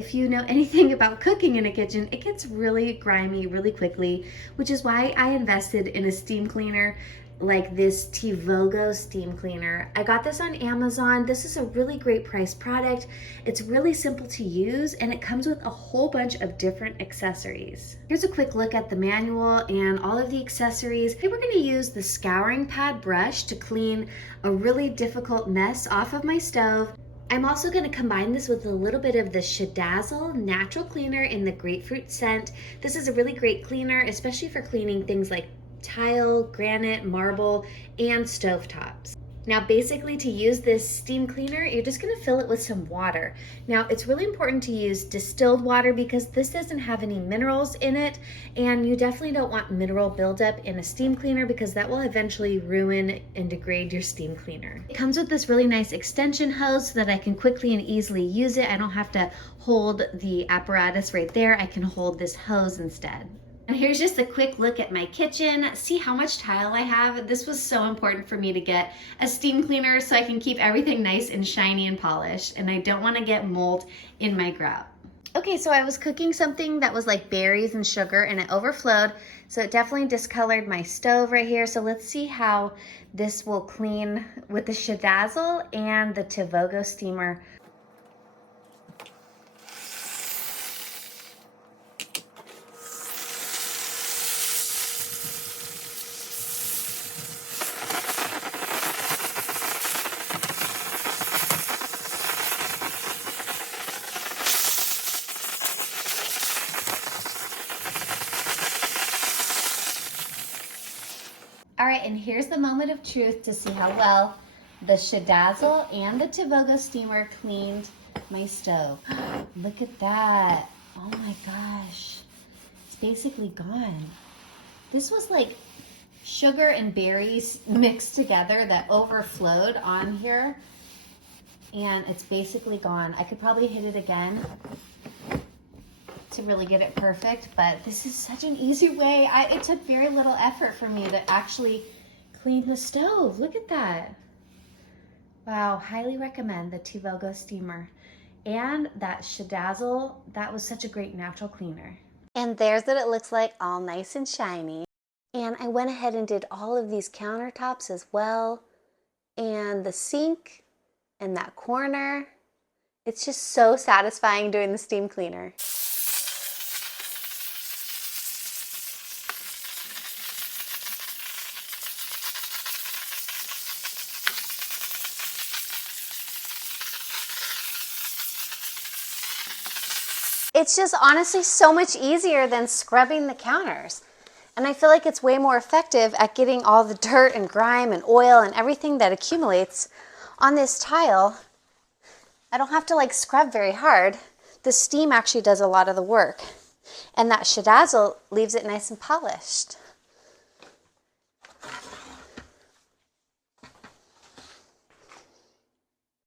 If you know anything about cooking in a kitchen, it gets really grimy really quickly, which is why I invested in a steam cleaner like this Tivogo steam cleaner. I got this on Amazon. This is a really great price product. It's really simple to use and it comes with a whole bunch of different accessories. Here's a quick look at the manual and all of the accessories. Today we're going to use the scouring pad brush to clean a really difficult mess off of my stove. I'm also going to combine this with a little bit of the Shadazzle natural cleaner in the grapefruit scent. This is a really great cleaner, especially for cleaning things like tile, granite, marble, and stovetops. Now basically to use this steam cleaner, you're just going to fill it with some water. Now it's really important to use distilled water because this doesn't have any minerals in it, and you definitely don't want mineral buildup in a steam cleaner because that will eventually ruin and degrade your steam cleaner. It comes with this really nice extension hose so that I can quickly and easily use it. I don't have to hold the apparatus right there. I can hold this hose instead. And here's just a quick look at my kitchen. See how much tile I have? This was so important for me to get a steam cleaner so I can keep everything nice and shiny and polished, and I don't want to get mold in my grout. Okay, so I was cooking something that was like berries and sugar and it overflowed, so it definitely discolored my stove right here. So let's see how this will clean with the Shadazzle and the Tivogo steamer. All right, and here's the moment of truth to see how well the Shadazzle and the Tivogo steamer cleaned my stove. Look at that. Oh my gosh. It's basically gone. This was like sugar and berries mixed together that overflowed on here, and it's basically gone. I could probably hit it again to really get it perfect, but this is such an easy way. It took very little effort for me to actually clean the stove. Look at that. Wow, highly recommend the Tivogo steamer. And that Shadazzle, that was such a great natural cleaner. And there's what it looks like, all nice and shiny. And I went ahead and did all of these countertops as well. And the sink and that corner. It's just so satisfying doing the steam cleaner. It's just honestly so much easier than scrubbing the counters. And I feel like it's way more effective at getting all the dirt and grime and oil and everything that accumulates on this tile. I don't have to like scrub very hard. The steam actually does a lot of the work. And that Shadazzle leaves it nice and polished.